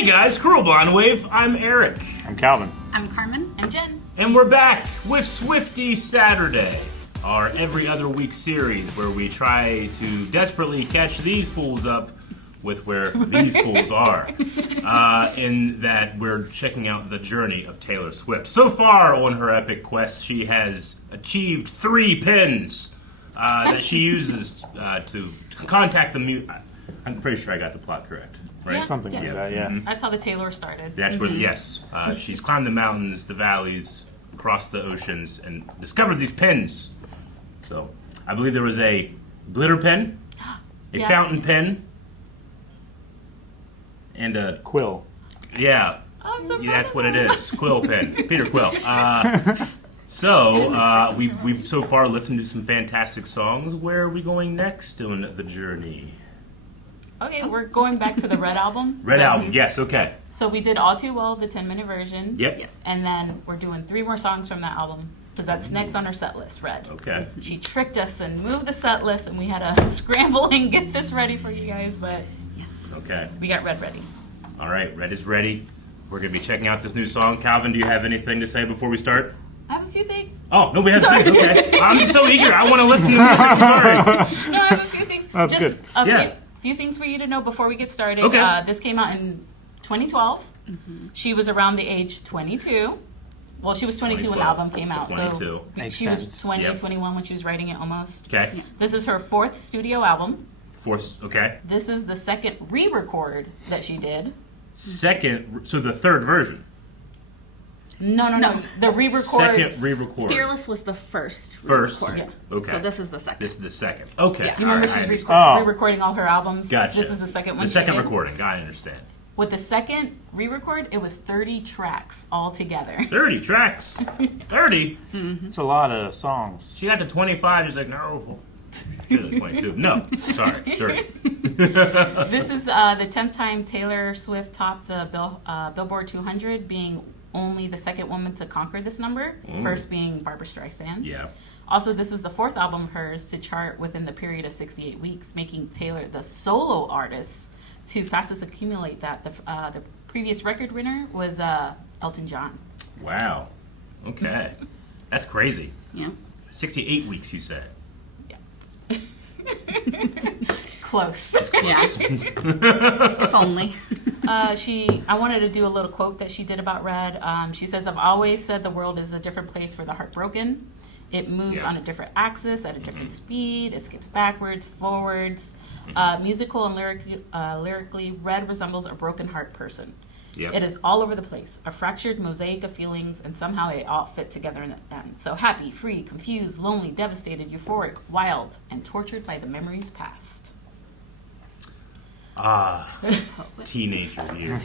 Hey guys, Cruel Blind Wave. I'm Eric. I'm Calvin. I'm Carmen. I'm Jen. And we're back with Swiftie Saturday, our every other week series where we try to desperately catch these fools up with where these fools are. In that we're checking out the journey of Taylor Swift. So far on her epic quest, she has achieved 3 pins that she uses to contact the I'm pretty sure I got the plot correct. Right? Yeah. Something like that, yeah. Mm-hmm. That's how the Taylor started. That's where, yes. She's climbed the mountains, the valleys, across the oceans, and discovered these pins. So, I believe there was a glitter pen, a fountain pen, and a... Quill. Yeah. Oh, I'm so proud That's of what it her. is. Quill pen. Peter Quill. We've so far listened to some fantastic songs. Where are we going next on the journey? Okay, we're going back to the Red album. Red album, yes, okay. So we did All Too Well, the 10-minute version. Yep. Yes. And then we're doing 3 more songs from that album, because that's next on our set list, Red. Okay. She tricked us and moved the set list, and we had to scramble and get this ready for you guys, but yes. Okay. We got Red ready. All right, Red is ready. We're going to be checking out this new song. Calvin, do you have anything to say before we start? I have a few things. Oh, nobody has things. Okay. I'm just so eager. I want to listen to music. I'm sorry. No, I have a few things. That's Just good. a few things for you to know before we get started. Okay. This came out in 2012. Mm-hmm. She was around the age 22. Well, she was 22 when the 2012. album came out. 22. So Makes she sense. was 20, Yep. 21 when she was writing it almost. Okay. Yeah. This is her 4th studio album. Okay. This is the 2nd re-record that she did. Second, so the 3rd version. No. The re-records. Second re-record. Fearless was the first. First. record. Yeah. Okay. So this is the second. This is the second. Okay. Yeah. You remember All right, she's I understand. re-recording all her albums? Gotcha. This is the second one. The she second did. recording. I understand. With the second re-record, it was 30 tracks altogether. 30 tracks. 30? It's a lot of songs. She got to 25. She's like, no. She was 22. No. Sorry. 30. This is the 10th time Taylor Swift topped the Billboard 200, being only the 2nd woman to conquer this number, first being Barbra Streisand. Yeah. Also, this is the 4th album of hers to chart within the period of 68 weeks, making Taylor the solo artist to fastest accumulate that. The previous record winner was Elton John. Wow. Okay. That's crazy. Yeah. 68 weeks, you said. Yeah. Close. Yeah. If only. I wanted to do a little quote that she did about Red. She says, "I've always said the world is a different place for the heartbroken. It moves on a different axis at a different speed. It skips backwards, forwards. Musical and lyrically, Red resembles a broken heart person. Yep. It is all over the place, a fractured mosaic of feelings, and somehow they all fit together in the end. So happy, free, confused, lonely, devastated, euphoric, wild, and tortured by the memories past." Teenager years.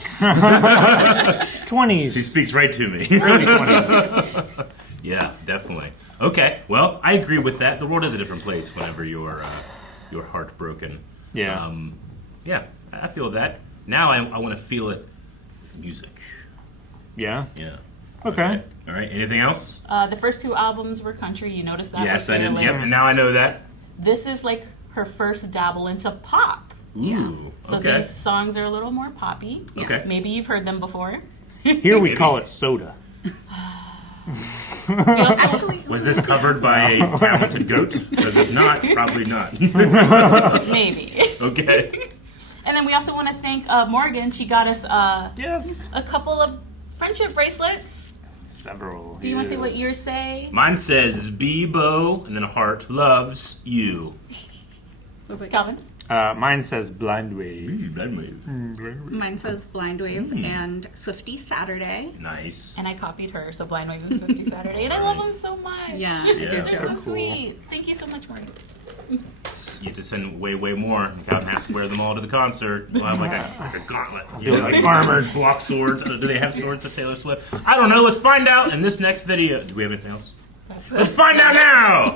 20s. She speaks right to me. Early 20s. Yeah, definitely. Okay, well, I agree with that. The world is a different place whenever you're heartbroken. Yeah. Yeah, I feel that. Now I want to feel it with music. Yeah. Yeah. Okay. All right, anything else? The first 2 albums were country. You noticed that? Yes, with I did. Fearless. Yep, now I know that. This is like her first dabble into pop. Ooh, So okay. these songs are a little more poppy. Okay. Maybe you've heard them before. Here we call it soda. We also, Actually, Was this covered by a talented goat? Because if not, probably not. maybe. Okay. And then we also want to thank Morgan. She got us Yes. a couple of friendship bracelets. Several. Do you want to say what yours say? Mine says Bebo and then a heart loves you. Calvin? Mine says Blind Wave. mine says Blind Wave and Swiftie Saturday. Nice. And I copied her, so Blind Wave and Swiftie Saturday. And I love them so much. Yeah, I Yeah. do They're too. so sweet. Thank you so much, Morgan. You have to send way more. Calvin has to wear them all to the concert. We'll have like a gauntlet. You know, like armored block swords. Do they have swords at Taylor Swift? I don't know. Let's find out in this next video. Do we have anything else? Let's find out now!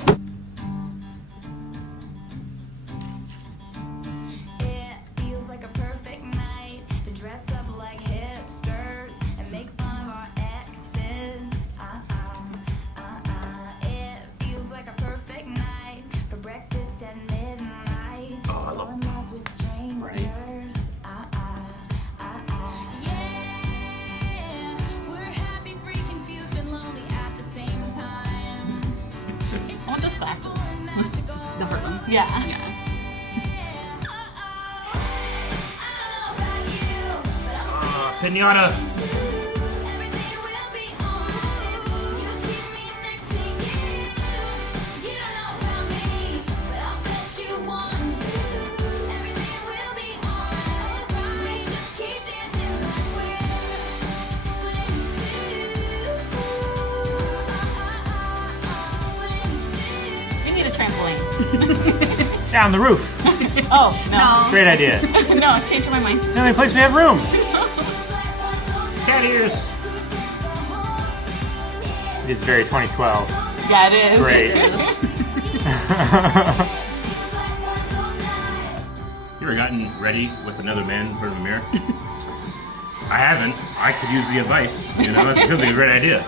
It feels like a perfect night to dress up like hipsters and make fun of our exes. It feels like a perfect night for breakfast at midnight. Oh, I love Fall in love with strangers. Yeah. Yeah. Yeah. Pinata. We need a trampoline. Down the roof. Oh, no. Great idea. No, I'm changing my mind. It's the only place we have room. Cat ears. It is very 2012. Yeah, it is. Great. You ever gotten ready with another man in front of a mirror? I haven't. I could use the advice. You know, it feels like a great idea.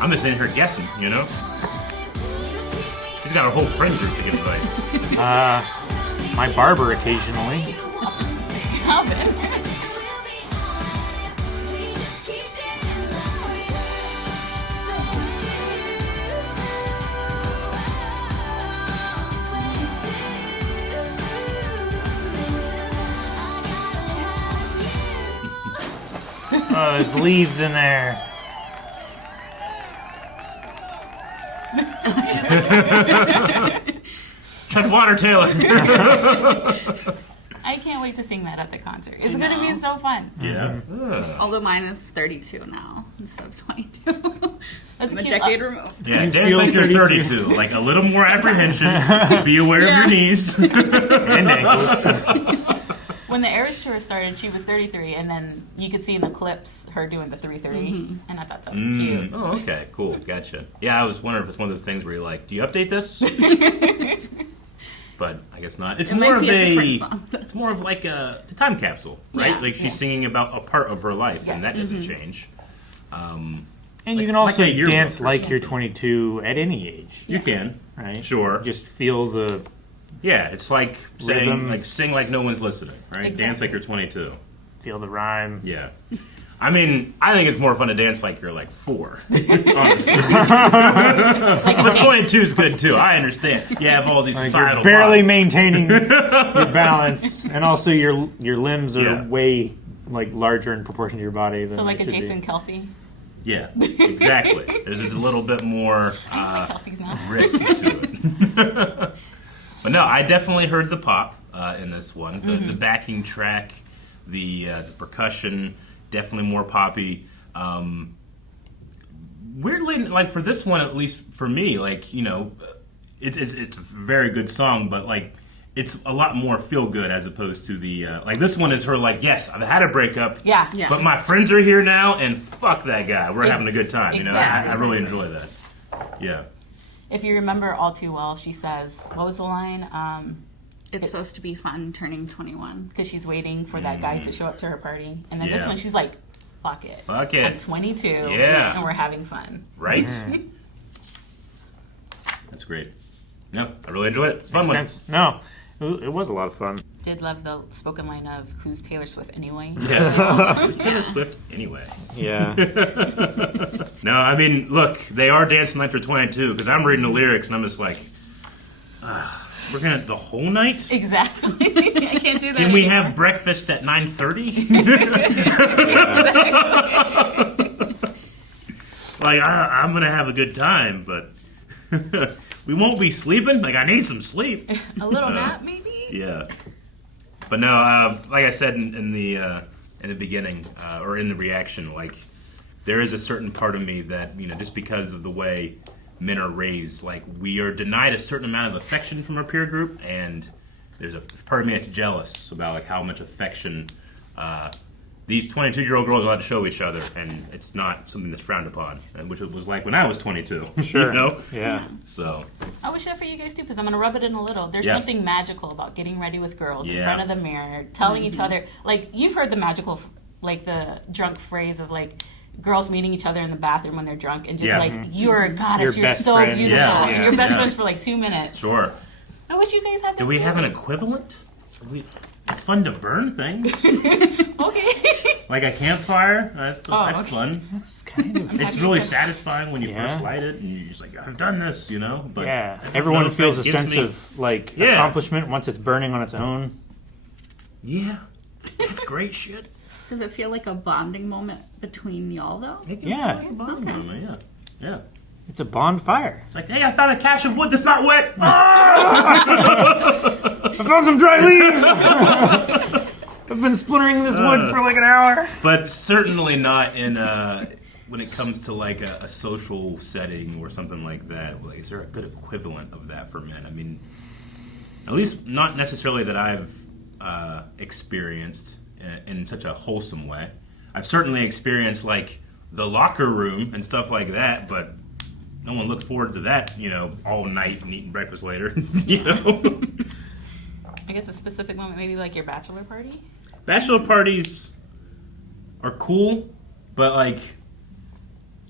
I'm just in here guessing, you know? She's got a whole friend group to give advice. My barber occasionally. Calvin. Oh, there's leaves in there. Tread water, Taylor. I can't wait to sing that at the concert. It's going to be so fun. Yeah. Although mine is 32 now instead of 22. That's I'm a cute. decade removed. Yeah, You dance feel like you're 32. 32. Like a little more apprehension. Be aware of your knees. And ankles. When the Eras tour started, she was 33, and then you could see in the clips her doing the 3-3, and I thought that was cute. Oh, okay, cool, gotcha. Yeah, I was wondering if it's one of those things where you're like, do you update this? But I guess not. It's It more might of be a different song. it's more of like it's a time capsule, right? Yeah, like she's yeah. singing about a part of her life, and that Yes. doesn't change. And Like- you can also like a yearbook dance or like you're something. 22 at any age, You can, right? sure. Just feel the Yeah, it's like saying, Rhythm. like sing like no one's listening, right? Dance Exactly. like you're 22. feel the rhyme. Yeah. I mean, I think it's more fun to dance like you're like 4. Honestly. Like But a 22 is good too. I understand. You have all these Like societal you're barely vibes. maintaining your balance, and also your limbs are Yeah. way like larger in proportion to your body. Than So like they a should be. Jason Kelsey. Yeah, exactly. There's just a little bit more I like Kelsey's now. risk to it. But no, I definitely heard the pop in this one. The backing track, the percussion, definitely more poppy. Weirdly, like for this one, at least for me, like, you know, it's a very good song, but like it's a lot more feel good as opposed to the like this one is her like, yes, I've had a breakup, Yeah. Yeah. but my friends are here now, and fuck that guy, we're having a good time. You know, Exactly. I really enjoy that. Yeah. If you remember all too well, she says, what was the line? It's supposed to be fun turning 21. Because she's waiting for that guy to show up to her party. And then this Yeah. one, she's like, fuck it. Fuck it. I'm 22. Yeah. And we're having fun. Right? That's great. No, I really enjoyed it. Fun one. Makes sense. No, it was a lot of fun. Did love the spoken line of, who's Taylor Swift anyway? Yeah. Who's Taylor Swift anyway? Yeah. No, I mean, look, they are dancing like they're 22 because I'm reading the lyrics and I'm just like, we're going to the whole night? Exactly. I can't do that Can we anymore. have breakfast at 9:30? Like, I'm going to have a good time, but we won't be sleeping. Like, I need some sleep. A little nap, maybe? Yeah, but no, like I said in the beginning or in the reaction, like there is a certain part of me that, you know, just because of the way men are raised, like we are denied a certain amount of affection from our peer group, and there's a part of me that's jealous about like how much affection these 22-year-old girls ought to show each other, and it's not something that's frowned upon, and which it was like when I was 22. Sure. You know? Yeah. So I wish that for you guys too, because I'm going to rub it in a little. There's Yeah. something magical about getting ready with girls in Yeah. front of the mirror, telling each other, like, you've heard the magical, like, the drunk phrase of, like, girls meeting each other in the bathroom when they're drunk and just, Yeah. like, you're a goddess, Your you're best so friend. beautiful. Yeah. And you're best Yeah. friends for, like, 2 minutes. sure. I wish you guys had that Do we too. have an equivalent? It's fun to burn things. Okay. Like a campfire. That's okay. fun. That's kind of. It's really satisfying when you Yeah. first light it, and you're just like, I've done this, you know. But Yeah, that everyone note feels a gives sense me- of like Yeah. accomplishment once it's burning on its own. Yeah, that's great shit. Does it feel like a bonding moment between y'all, though? Yeah. Okay. Yeah. It's a bonfire. It's like, hey, I found a cache of wood that's not wet. Ah! I found some dry leaves. I've been splintering this wood for like an hour. But certainly not in when it comes to like a social setting or something like that. Like, is there a good equivalent of that for men? I mean, at least not necessarily that I've experienced in such a wholesome way. I've certainly experienced like the locker room and stuff like that, but no one looks forward to that, you know, all night and eating breakfast later, you know. I guess a specific moment, maybe like your bachelor party. Bachelor parties are cool, but like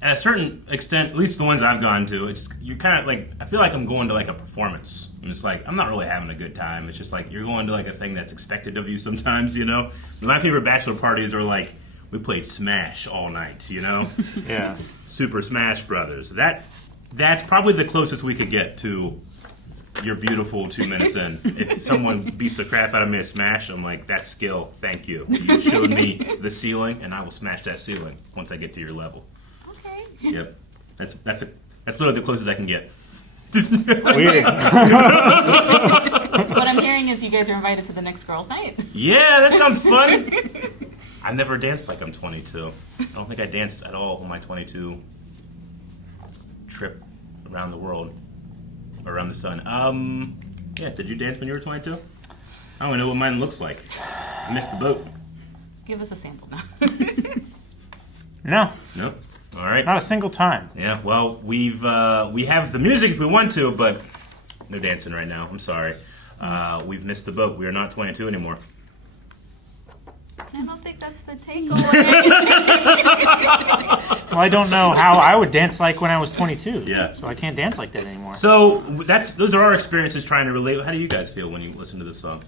at a certain extent, at least the ones I've gone to, it's you're kind of like I feel like I'm going to like a performance, and it's like I'm not really having a good time. It's just like you're going to like a thing that's expected of you sometimes, you know. My favorite bachelor parties are like we played Smash all night, you know. Yeah. Super Smash Brothers. That's probably the closest we could get to your beautiful 2 minutes in. If someone beats the crap out of me at Smash, I'm like, that's skill. Thank you. You showed me the ceiling, and I will smash that ceiling once I get to your level. Okay. Yep. That's literally the closest I can get. Weird. What I'm hearing is you guys are invited to the next girls' night. Yeah, that sounds fun. I've never danced like I'm 22. I don't think I danced at all on my 22 trip around the world. Around the sun. Yeah, did you dance when you were 22? I don't even know what mine looks like. I missed the boat. Give us a sample now. No, Nope. All right. not a single time. Yeah, well, we have the music if we want to, but no dancing right now. I'm sorry. We've missed the boat. We are not 22 anymore. I don't think that's the takeaway. Well, I don't know how I would dance like when I was 22. Yeah. So I can't dance like that anymore. So those are our experiences trying to relate. How do you guys feel when you listen to this song?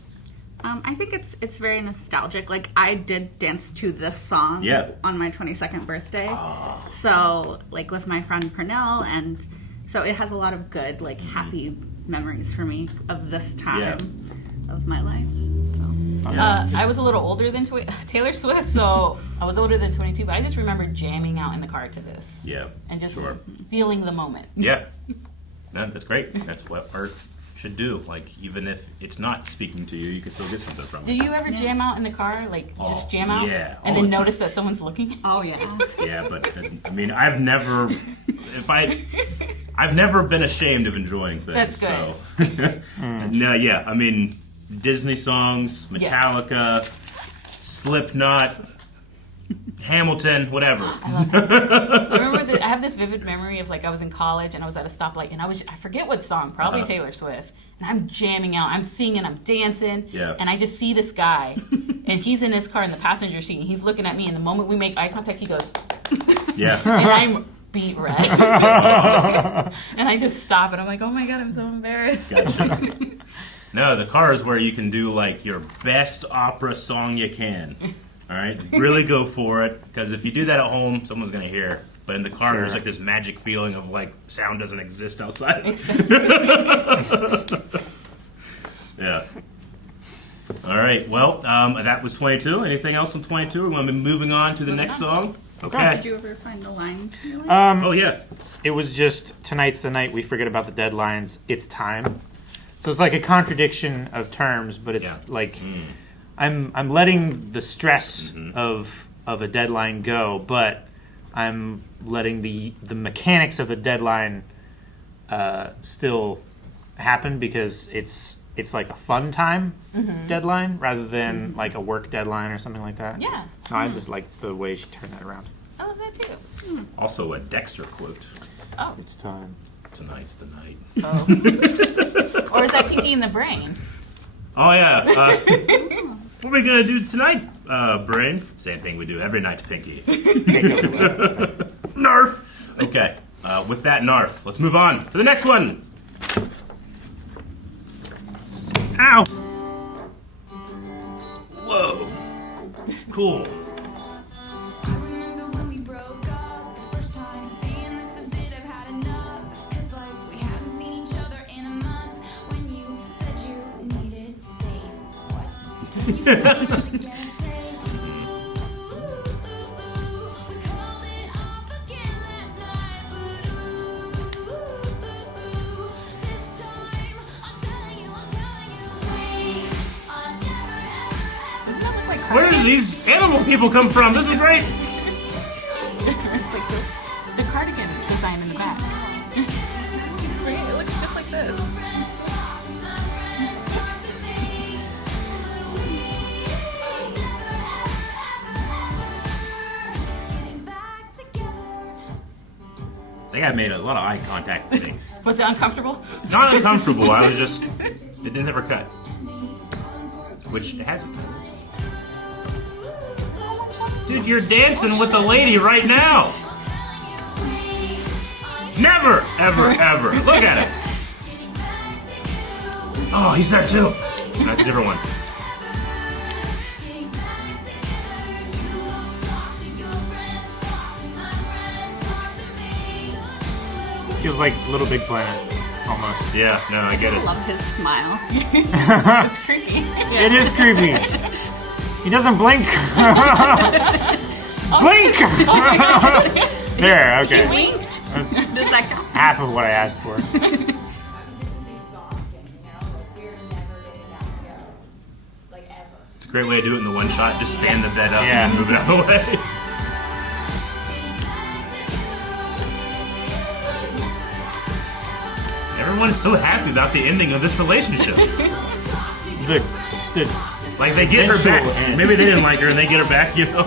I think it's very nostalgic. Like, I did dance to this song Yeah. on my 22nd birthday. So, like, with my friend Pernell, and so it has a lot of good, like, happy memories for me of this time of my life. So. I was a little older than Taylor Swift, so I was older than 22, but I just remember jamming out in the car to this. Yeah. And just Sure. feeling the moment. Yeah. No, that's great. That's what art should do. Like, even if it's not speaking to you, you can still get something from Do it. you ever jam out in the car? Like, just jam out? yeah, And all then the time. notice that someone's looking? Oh, yeah. Yeah, but I mean, I've never been ashamed of enjoying things. That's good. So, no, yeah, I mean, Disney songs, Metallica, Slipknot, Hamilton, whatever. I love that. I remember I have this vivid memory of like I was in college and I was at a stoplight and I forget what song, probably Taylor Swift, and I'm jamming out, I'm singing, I'm dancing, and I just see this guy and he's in his car in the passenger seat and he's looking at me, and the moment we make eye contact he goes, Yeah. and I'm beat red. And I just stop and I'm like, oh my god, I'm so embarrassed. Gotcha. No, the car is where you can do like your best opera song you can. All right, really go for it, because if you do that at home, someone's gonna hear. But in the car, there's like this magic feeling of like sound doesn't exist outside. Yeah. All right. Well, that was 22. Anything else on 22? We want to be moving on to the next song. Okay. Did you ever find the line? Oh yeah. It was just tonight's the night we forget about the deadlines. It's time. So it's like a contradiction of terms, but it's like I'm letting the stress of a deadline go, but I'm letting the mechanics of a deadline still happen, because it's like a fun time deadline rather than like a work deadline or something like that. Yeah. No, I just like the way she turned that around. I love that too. Also a Dexter quote. Oh. It's time. Tonight's the night. Oh. Or is that Pinky in the Brain? Oh yeah. What are we gonna do tonight, Brain? Same thing we do every night to Pinky. Narf. Okay. With that Narf, let's move on to the next one. Ow. Whoa. Cool. Where do these animal people come from? This is great. It's like the cardigan design in the back. It looks just like this. I think I made a lot of eye contact with me. Was it uncomfortable? Not uncomfortable. I was just. It didn't ever cut. Which it hasn't. Dude, you're dancing with the lady right now. Never, ever, ever. Look at it. Oh, he's there too. That's a different one. Feels like Little Big Planet, almost. Yeah, no, I get I it. love his smile. It's creepy. It is creepy. He doesn't blink. Blink! There, He okay. winked. Does that count? Half of what I asked for. This is exhausting, you know? Like, we're never getting back together. Like, ever. It's a great way to do it in the one shot. Just stand the bed up Yeah. and move it out of the way. Everyone's so happy about the ending of this relationship. The Like, they get her back. Eventual end. Maybe they didn't like her and they get her back, you know?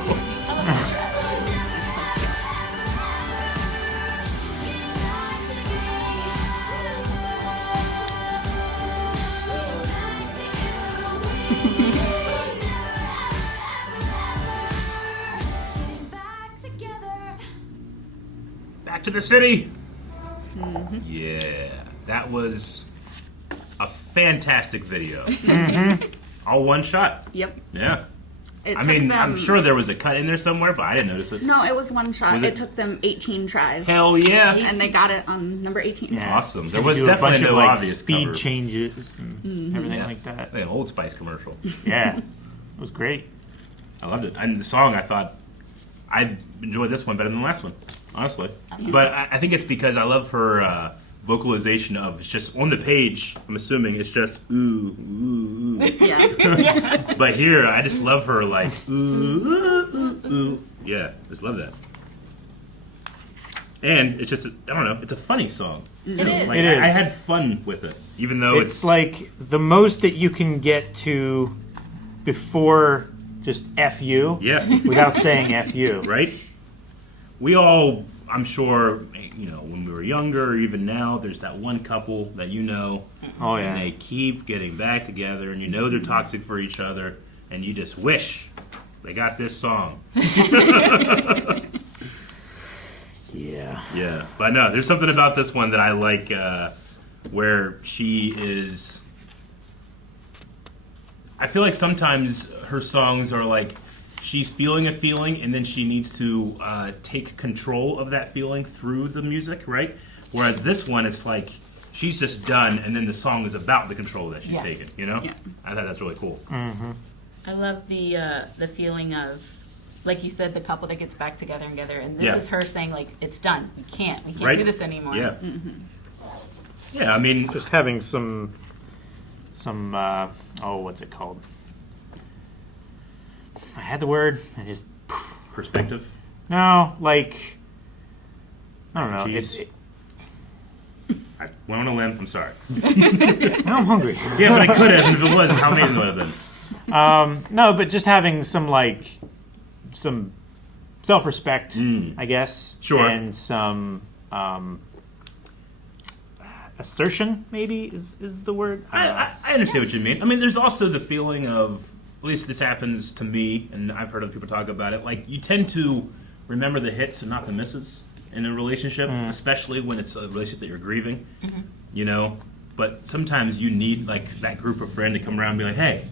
Back together. Back to the city. Yeah, that was a fantastic video. All one shot. Yep. Yeah. It I took mean, them, I'm sure there was a cut in there somewhere, but I didn't notice it. No, it was one shot. Was It it? took them 18 tries. Hell yeah. And they got it on number 18. Yeah. Awesome. There You was do a definitely bunch of no like obvious speed cover. changes and everything like that. Like an Old Spice commercial. Yeah, it was great. I loved it. And the song, I thought, I enjoyed this one better than the last one, honestly. But I think it's because I love her vocalization of, it's just on the page, I'm assuming it's just ooh, ooh, ooh. Yeah. But here, I just love her like, ooh, ooh, ooh, ooh. Yeah, just love that. And it's just, I don't know, it's a funny song. It is. Like, It is. I had fun with it, even though It's like the most that you can get to before just F you yeah, without saying F you. right? We all, I'm sure, you know, when we were younger, or even now, there's that one couple that you know, Oh and yeah. they keep getting back together, and you know they're toxic for each other, and you just wish they got this song. Yeah. Yeah, but no, there's something about this one that I like, where she is. I feel like sometimes her songs are like she's feeling a feeling, and then she needs to take control of that feeling through the music, right? Whereas this one, it's like she's just done, and then the song is about the control that she's Yeah. taken. You know, Yeah. I thought that's really cool. I love the feeling of, like you said, the couple that gets back together and this Yeah. is her saying like it's done. We can't Right? do this anymore. Yeah, yeah. I mean, Just having some what's it called? I had the word. I just perspective. no, like I don't know. Cheese. I went on a limb. I'm sorry. Now I'm hungry. Yeah, but I could have, and if it was, how amazing would it have been? No, but just having some self-respect, I guess. Sure. And some assertion, maybe is the word. I understand what you mean. I mean, there's also the feeling of, at least this happens to me, and I've heard other people talk about it, like you tend to remember the hits and not the misses in a relationship, especially when it's a relationship that you're grieving, you know? But sometimes you need, like, that group of friends to come around and be like, hey,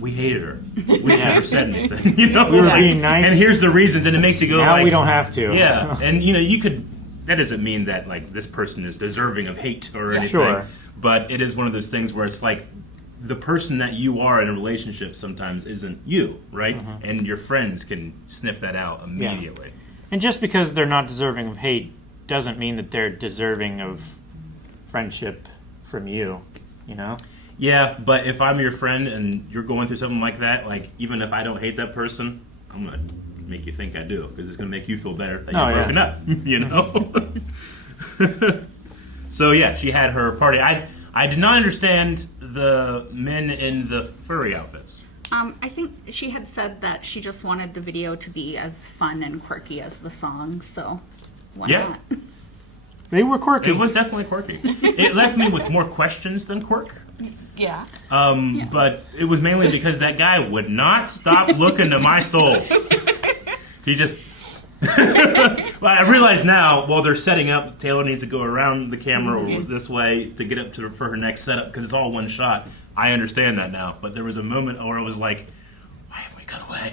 we hated her. We never said anything, you know? We were Like, being nice. And here's the reasons, and it makes you go Now like... we don't have to. Yeah, and, you know, you could... That doesn't mean that, like, this person is deserving of hate or anything. Sure. But it is one of those things where it's like, the person that you are in a relationship sometimes isn't you, right? And your friends can sniff that out immediately. And just because they're not deserving of hate doesn't mean that they're deserving of friendship from you, you know? Yeah, but if I'm your friend and you're going through something like that, like, even if I don't hate that person, I'm going to make you think I do, because it's going to make you feel better that you're broken up, you know? So, yeah, she had her party. I did not understand the men in the furry outfits. I think she had said that she just wanted the video to be as fun and quirky as the song, so why not? They were quirky. It was definitely quirky. It left me with more questions than quirk. Yeah. But it was mainly because that guy would not stop looking to my soul. He just... Well, I realize now, while they're setting up, Taylor needs to go around the camera or this way to get up for her next setup, because it's all one shot. I understand that now. But there was a moment where I was like, why have we cut away?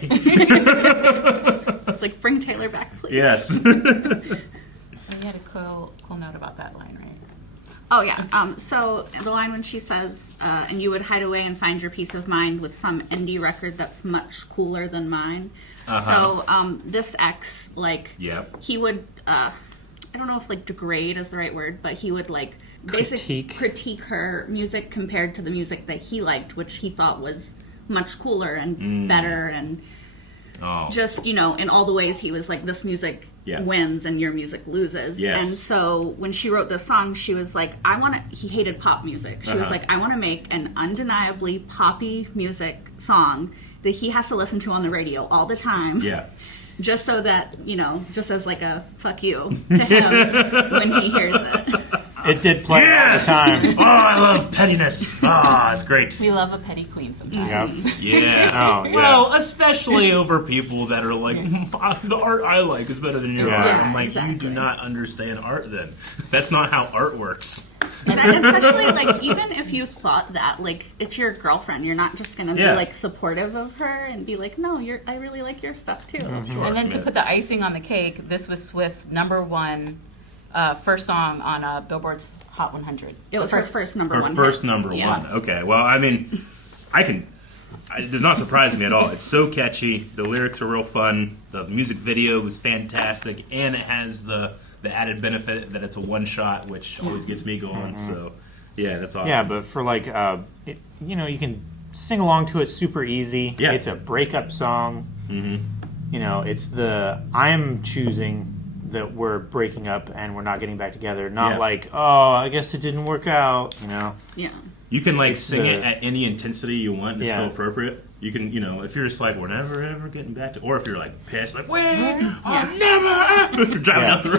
It's like, bring Taylor back, please. Yes. You had a cool note about that line, right? Oh, yeah. So the line when she says, and you would hide away and find your peace of mind with some indie record that's much cooler than mine. So this ex, like, he would, I don't know if, like, degrade is the right word, but he would, like, basically critique her music compared to the music that he liked, which he thought was much cooler and better and just, you know, in all the ways he was like, this music wins and your music loses. And so when she wrote this song, she was like, he hated pop music. She was like, I want to make an undeniably poppy music song that he has to listen to on the radio all the time. Just so that, you know, just as like a fuck you to him when he hears it. It did play all the time. Oh, I love Pettiness. Oh, it's great. We love a petty queen sometimes. Yeah. Well, especially over people that are like, the art I like is better than your art. I'm like, you do not understand art then. That's not how art works. Especially, like, even if you thought that, like, it's your girlfriend, you're not just gonna be, like, supportive of her and be like, no, I really like your stuff, too. Sure. And then to put the icing on the cake, this was Swift's #1 first song on Billboard's Hot 100. It was her first number one. Her first number one. Okay, well, I mean, it does not surprise me at all. It's so catchy. The lyrics are real fun. The music video was fantastic, and it has the added benefit that it's a one shot, which always gets me going. So, yeah, that's awesome. Yeah, but for like, you know, you can sing along to it super easy. Yeah. It's a breakup song. You know, it's I'm choosing that we're breaking up and we're not getting back together. Not like, oh, I guess it didn't work out, you know? Yeah. You can, like, sing it at any intensity you want, and it's still appropriate. You can, you know, if you're just like, we're never, ever getting back to... Or if you're, like, pissed, like, I'm never... You're driving down the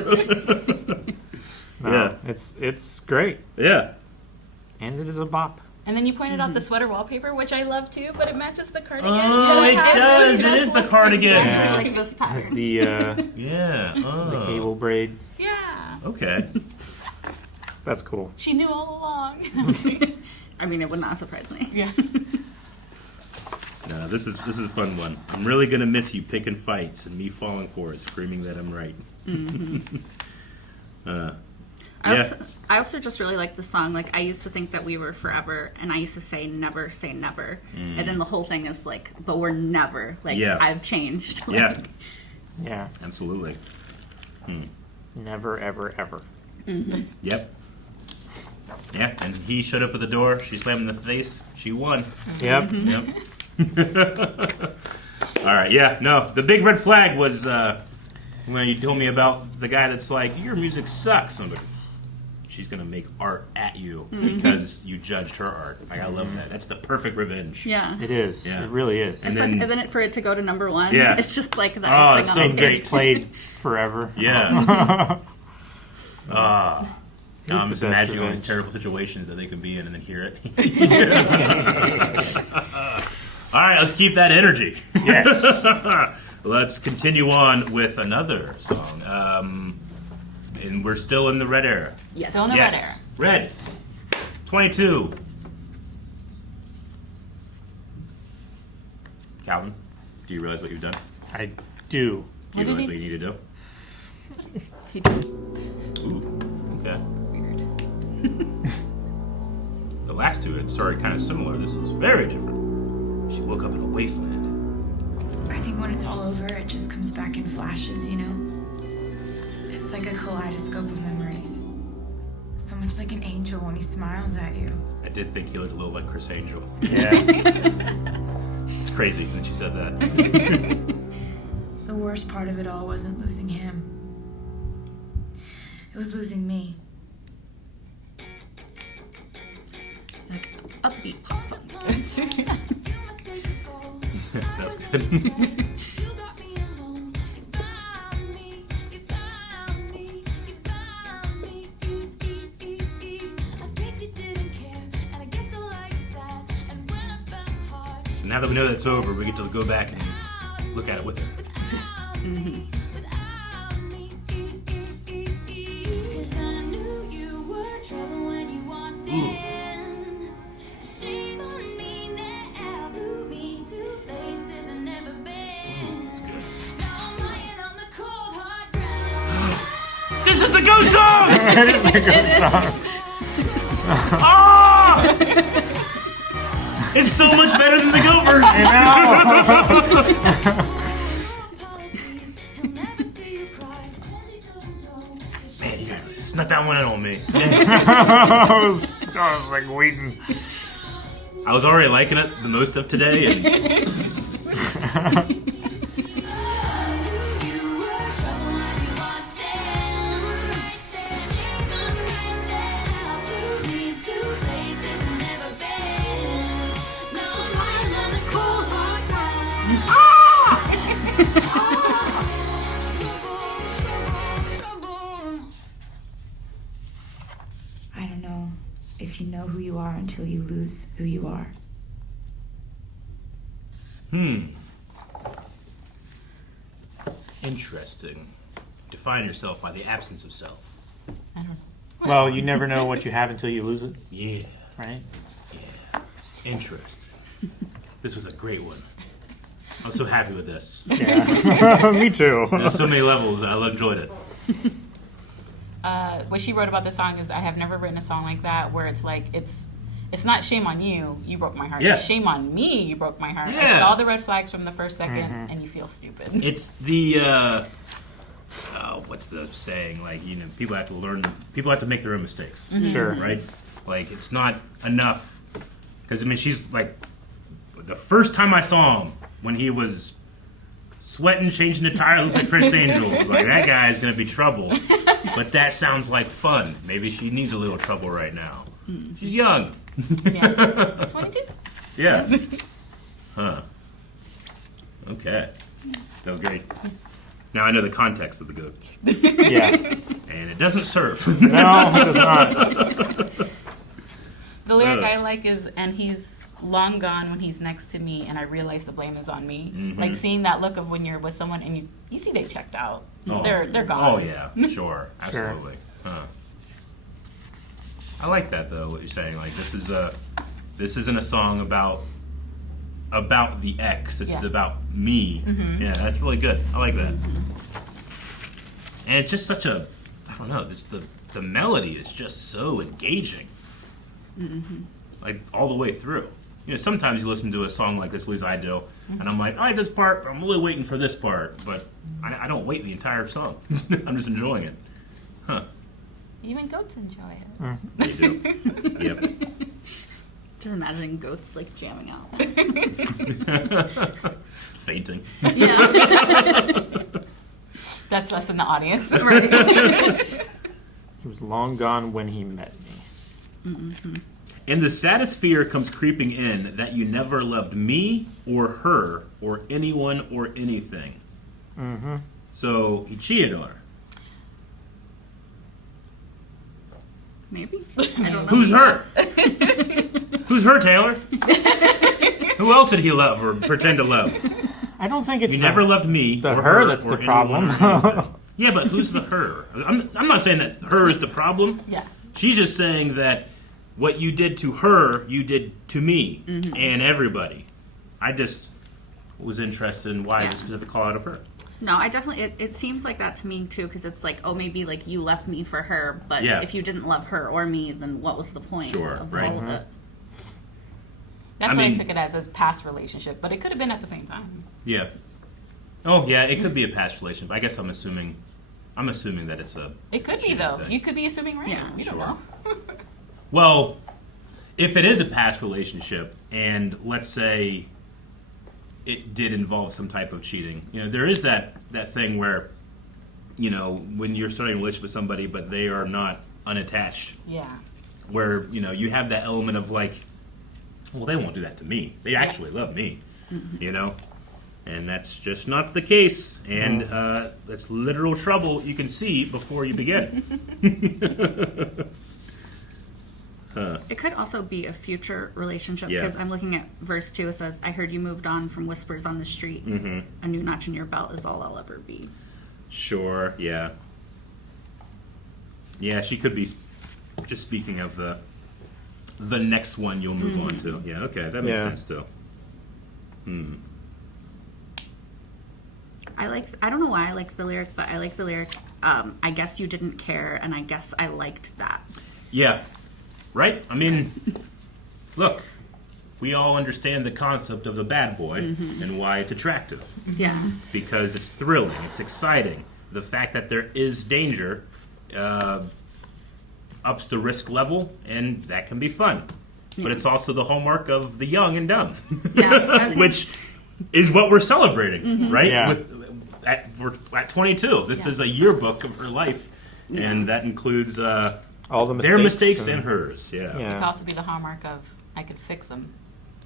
road. It's great. Yeah. And it is a bop. And then you pointed out the sweater wallpaper, which I love, too, but it matches the cardigan. Oh, it does. It is the cardigan. Exactly like this pattern. Has the, the cable braid. Yeah. Okay. That's cool. She knew all along. I mean, it would not surprise me. Yeah. No, this is a fun one. I'm really gonna miss you picking fights and me falling for it, screaming that I'm right. I also just really like the song. Like, I used to think that we were forever, and I used to say never, and then the whole thing is like, but we're never. Like, I've changed. Like, Yeah. Absolutely. Never, ever, ever. Yep. Yeah, and he showed up at the door. She slammed him in the face. She won. Yep. Yep. All right. Yeah. No. The big red flag was when you told me about the guy that's like, your music sucks. I'm like, she's gonna make art at you because you judged her art. Like, I love that. That's the perfect revenge. yeah. It is. Yeah. It really is. And And then for it to go to number one, Yeah. it's just like that. Oh, it's so It great. gets played forever. Yeah. He's I'm the just best imagining all these revenge. terrible situations that they could be in and then hear it. All right, let's keep that energy. Yes. Let's continue on with another song. And we're still in the red era. Yes. Still in the red era. Red. 22. Calvin, do you realize what you've done? I do. Do you What did realize he what you need to do? He did. Ooh, okay. Weird. the last two had started kind of similar. This was very different. She woke up in a wasteland. I think when it's all over, it just comes back in flashes, you know? It's like a kaleidoscope of memories. So much like an angel when he smiles at you. I did think he looked a little like Chris Angel. Yeah. It's crazy that she said that. The worst part of it all wasn't losing him. It was losing me. Like upbeat pop song. That's good. Now that we know that's over, we get to go back and look at it with her. Ooh. This is the ghost song! It is the ghost song. Ah! It's so much better than the goat version. I Man, you snuck that one in on me. I was like waiting. I was already liking it the most of today. And I don't know if you know who you are until you lose who you are. Interesting. Define yourself by the absence of self. I don't know. Well, you never know what you have until you lose it, Yeah. right? Yeah. Interesting. This was a great one. I'm so happy with this. Yeah. Me too. There's so many levels. I enjoyed it. What she wrote about this song is, I have never written a song like that where it's like, it's not shame on you, you broke my heart. Yeah. It's shame on me, you broke my heart. Yeah. I saw the red flags from the first second, and you feel stupid. It's the what's the saying? Like, you know, people have to learn. People have to make their own mistakes. Sure. Right? Like, it's not enough. Because I mean, she's like, the first time I saw him when he was sweating, changing the tire, looked like Chris Angel. I was like, that guy's gonna be trouble. But that sounds like fun. Maybe she needs a little trouble right now. She's young. Yeah. 22? Yeah. Huh. Okay. That was great. Now I know the context of the goat. Yeah. And it doesn't serve. No, it does not. The lyric I like is, and he's long gone when he's next to me, and I realize the blame is on me. Like seeing that look of when you're with someone and you see they've checked out. Oh. They're gone. Oh, yeah. Sure. Absolutely. Huh. I like that, though, what you're saying. Like, this isn't a song about the ex. This is about me. Yeah, that's really good. I like that. And it's just such a, I don't know, just the melody is just so engaging. Like, all the way through. You know, sometimes you listen to a song like this, at least I do, and I'm like, all right, this part, I'm really waiting for this part, but I don't wait the entire song. I'm just enjoying it. Huh. Even goats enjoy it. They do. Yep. Just imagining goats like jamming out. Fainting. Yeah. That's us in the audience. Right. He was long gone when he met me. And the saddest fear comes creeping in that you never loved me or her or anyone or anything. So he cheated on her. Maybe. I don't know. Who's her? Who's her, Taylor? Who else did he love or pretend to love? I don't think it's You never loved me. the or her that's or the problem. anyone or anything. Yeah, but who's the her? I'm not saying that her is the problem. Yeah. She's just saying that what you did to her, you did to me and everybody. I just was interested in why the specific call out of her. No, I definitely, it seems like that to me too, because it's like, oh, maybe like you left me for her, but if you didn't love her or me, then what was the point Sure, of right. all of it? That's what I took it as past relationship, but it could have been at the same time. Yeah. Oh, yeah, it could be a past relationship. I guess I'm assuming that it's a... It could be, though. thing. You could be assuming right. Yeah, We don't sure. know. Well, if it is a past relationship, and let's say it did involve some type of cheating, there is that thing where, when you're starting a relationship with somebody, but they are not unattached, Yeah. where, you have that element of like, well, they won't do that to me. They actually love me, And that's just not the case. And that's literal trouble you can see before you begin. It could also be a future relationship Yeah. because I'm looking at verse 2. It says, I heard you moved on from whispers on the street. Mm-hmm. A new notch in your belt is all I'll ever be. Sure, yeah. Yeah, she could be just speaking of the next one you'll move on to. Yeah, okay, that makes sense too. I don't know why I like the lyric, but I like the lyric, I guess you didn't care, and I guess I liked that. Yeah, right? I mean, look, we all understand the concept of the bad boy and why it's attractive. Yeah. Because it's thrilling, it's exciting. The fact that there is danger ups the risk level, and that can be fun. But it's also the hallmark of the young and dumb, Yeah. which is what we're celebrating, right? Yeah. We're at 22. This is a yearbook of her life, and that includes All the mistakes. their mistakes and hers. Yeah. It Yeah. could also be the hallmark of I could fix them.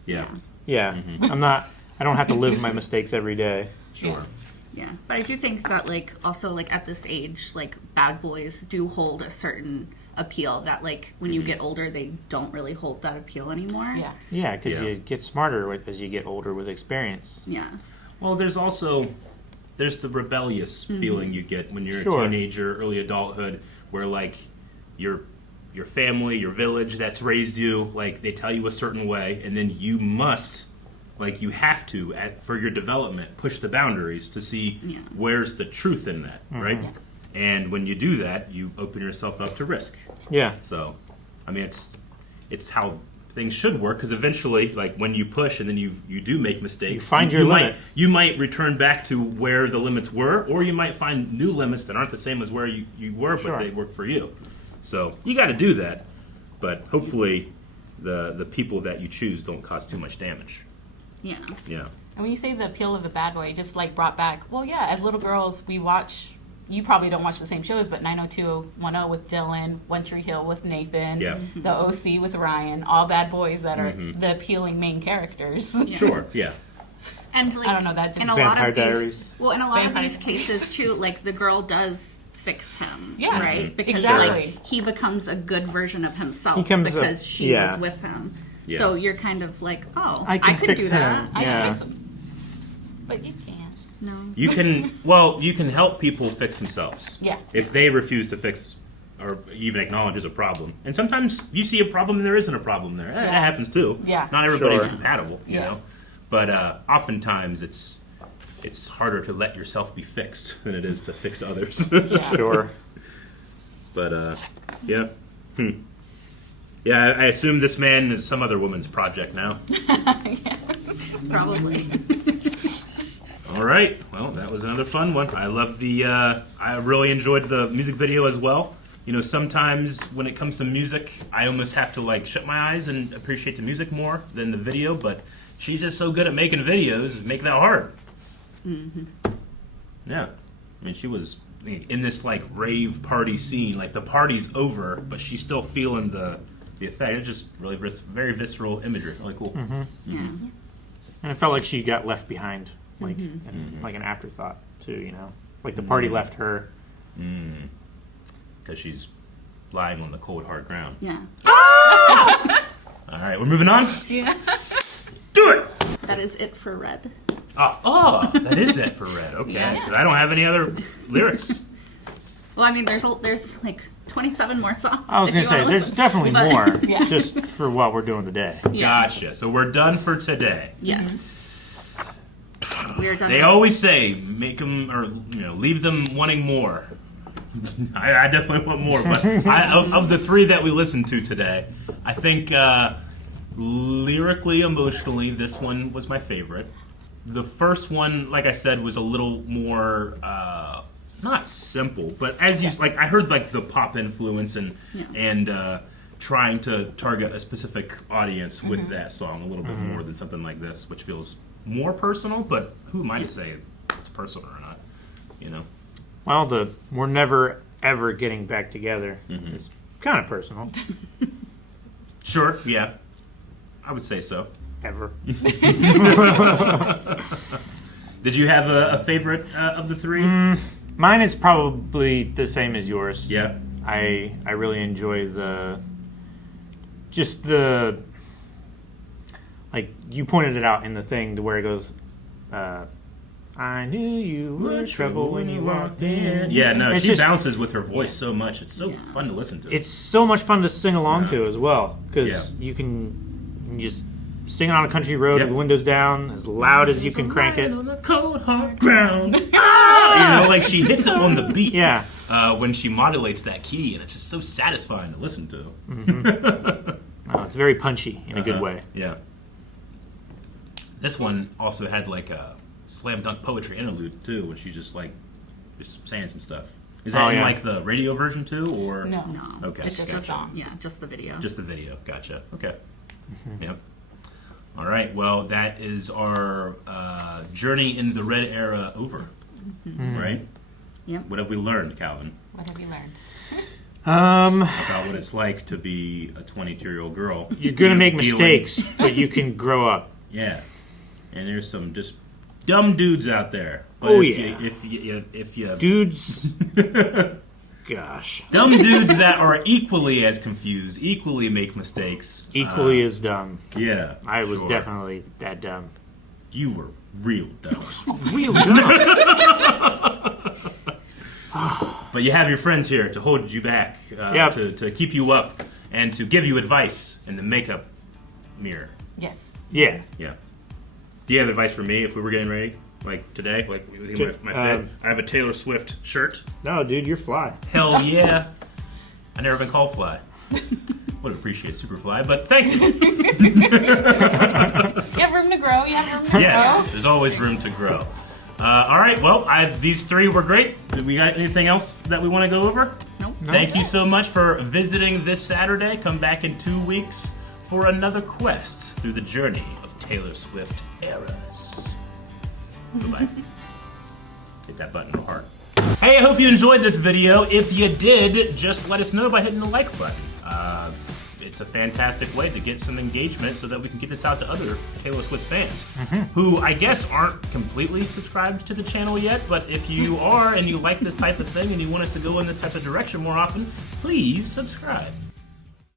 Yeah. Yeah. I don't have to live my mistakes every day. Sure. Yeah. But I do think that, like, also, like, at this age, like, bad boys do hold a certain appeal that, like, when you get older, they don't really hold that appeal anymore. Yeah. Yeah, because Yeah. you get smarter as you get older with experience. Yeah. Well, there's the rebellious feeling you get when you're Sure. a teenager, early adulthood, where like your family, your village that's raised you, like they tell you a certain way, and then you must, like you have to, for your development, push the boundaries to see where's the truth in that, right? And when you do that, you open yourself up to risk. Yeah. So, I mean, it's how things should work, because eventually, like when you push and then you do make mistakes, You find your limit. You might return back to where the limits were, or you might find new limits that aren't the same as where you were, Sure. but they work for you. So you got to do that, but hopefully the people that you choose don't cause too much damage. Yeah. Yeah. And when you say the appeal of the bad boy, it just like brought back, well, yeah, as little girls, we watch, you probably don't watch the same shows, but 90210 with Dylan, One Tree Hill with Nathan, Yeah. the OC with Ryan, all bad boys that are the appealing main characters. Sure. Yeah. And, like, I don't know, that just- in a Vampire lot of these, Diaries. well, in a lot Vampire of these cases too, like the girl does fix him, Yeah, right? Because exactly. like he becomes a good version of himself He becomes because she yeah. was with him. Yeah. So you're kind of like, oh, I can could fix do that. him. I Yeah. can fix them. But you can't. No. You can help people fix themselves. Yeah. If they refuse to fix or even acknowledge there's a problem. And sometimes you see a problem and there isn't a problem there. That happens too. Yeah. Not everybody's Sure. compatible, you know. But oftentimes it's harder to let yourself be fixed than it is to fix others. Sure. But yeah. Yeah, I assume this man is some other woman's project now. Probably. All right. Well, that was another fun one. I love I really enjoyed the music video as well. You know, sometimes when it comes to music, I almost have to like shut my eyes and appreciate the music more than the video. But she's just so good at making videos, make that hard. Mm-hmm. Yeah, I mean, she was in this like rave party scene. Like the party's over, but she's still feeling the effect. It's just really very visceral imagery. Really cool. Mm-hmm. Yeah. And it felt like she got left behind, like like an afterthought too. You know, like the party left her. Because she's lying on the cold, hard ground. Yeah. All right, we're moving on. Yeah. Do it! That is it for Red. Oh, that is it for Red. Okay. Yeah. 'Cause I don't have any other lyrics. Well, I mean, there's like 27 more songs. I was if gonna you say wanna there's listen. definitely But- more, Yeah. just for what we're doing today. Yeah. Gotcha. So we're done for today. Yes. We are done. They with- always say make them, or leave them wanting more. I definitely want more, but of the three that we listened to today, I think Lyrically, emotionally, this one was my favorite. The first one, like I said, was a little more not simple, but as you like, I heard like the pop influence and trying to target a specific audience with that song a little bit more than something like this, which feels more personal. But who am I to say it's personal or not? You know. Well, we're never ever getting back together. It's kind of personal. Sure. Yeah. I would say so. Ever. Did you have a favorite of the three? Mine is probably the same as yours. Yeah. I really enjoy like you pointed it out in the thing to where it goes, I knew you were trouble when you walked in. Yeah, no, It's she just- bounces with her voice so much. It's so fun to listen to. It's so much fun to sing along Yeah. to as well, because you can just sing it on a country road with the windows down, as loud as you can crank it. On the cold hard ground. You know, like she hits it on the beat. Yeah. When she modulates that key, and it's just so satisfying to listen to. Oh, it's very punchy in a good way. Yeah. This one also had like a slam dunk poetry interlude too, when she just saying some stuff. Is that in like the radio version too, or No. No. Okay, It's just a song. Yeah, just the video. just the video? Gotcha. Okay. Yep. All right. Well, that is our journey in the Red era over. Right. Yep. What have we learned, Calvin, What have you learned? about what it's like to be a 22-year-old girl? You're gonna make Dealing- mistakes, but you can grow up. Yeah. And there's some just dumb dudes out there. But Oh, if you Dudes. Gosh. dumb dudes that are equally as confused, equally make mistakes. Equally as dumb. Yeah. I was sure. definitely that dumb. You were real dumb. Real dumb. But you have your friends here to hold you back, to keep you up, and to give you advice in the makeup mirror. Yes. Yeah. Yeah. Do you have advice for me if we were getting ready? Like today? Like with my fit? I have a Taylor Swift shirt. No, dude, you're fly. Hell yeah. I've never been called fly. Would appreciate Superfly, but thank you. You have room to grow. You have room to Yes, grow. there's always room to grow. All right, well, these three were great. Did we got anything else that we want to go over? Nope. Thank you so much for visiting this Saturday. Come back in 2 weeks for another quest through the journey of Taylor Swift eras. Goodbye. Hit that button real hard. Hey, I hope you enjoyed this video. If you did, just let us know by hitting the like button. It's a fantastic way to get some engagement so that we can get this out to other Taylor Swift fans who I guess aren't completely subscribed to the channel yet, but if you are and you like this type of thing and you want us to go in this type of direction more often, please subscribe.